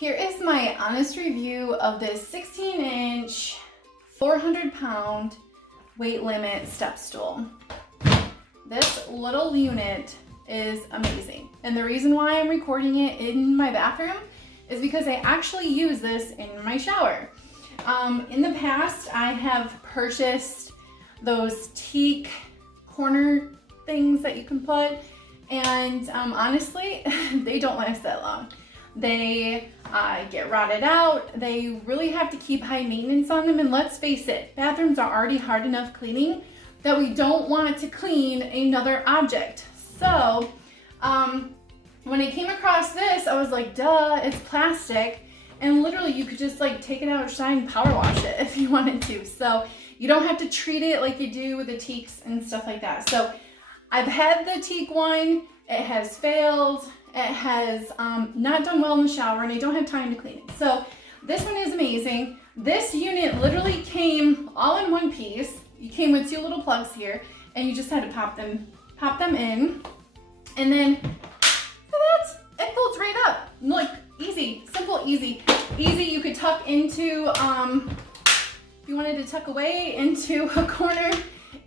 Here is my honest review of this 16-inch, 400-pound weight limit step stool. This little unit is amazing. And the reason why I'm recording it in my bathroom is because I actually use this in my shower. In the past, I have purchased those teak corner things that you can put, and honestly, they don't last that long. They get rotted out. They really have to keep high maintenance on them, and let's face it, bathrooms are already hard enough cleaning that we don't want to clean another object. So when I came across this, I was like, duh, it's plastic, and literally you could just like take it outside and power wash it if you wanted to. So you don't have to treat it like you do with the teaks and stuff like that. So I've had the teak one, it has failed, it has not done well in the shower, and I don't have time to clean it. So this one is amazing. This unit literally came all in one piece. You came with 2 little plugs here, and you just had to pop them in, and then it folds right up. Like easy, simple, easy. You could tuck into, if you wanted to tuck away into a corner.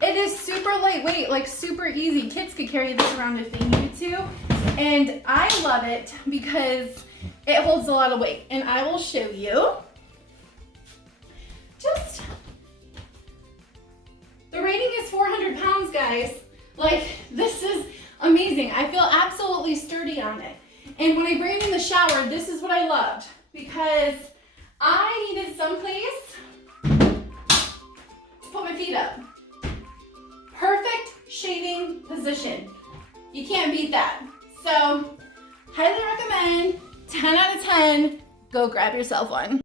It is super lightweight, like super easy. Kids could carry this around if they needed to. And I love it because it holds a lot of weight. And I will show you. The rating is 400 pounds, guys. Like, this is amazing. I feel absolutely sturdy on it. And when I bring it in the shower, this is what I loved, because I needed someplace to put my feet up. Perfect shaving position. You can't beat that. So, highly recommend, 10 out of 10, go grab yourself one.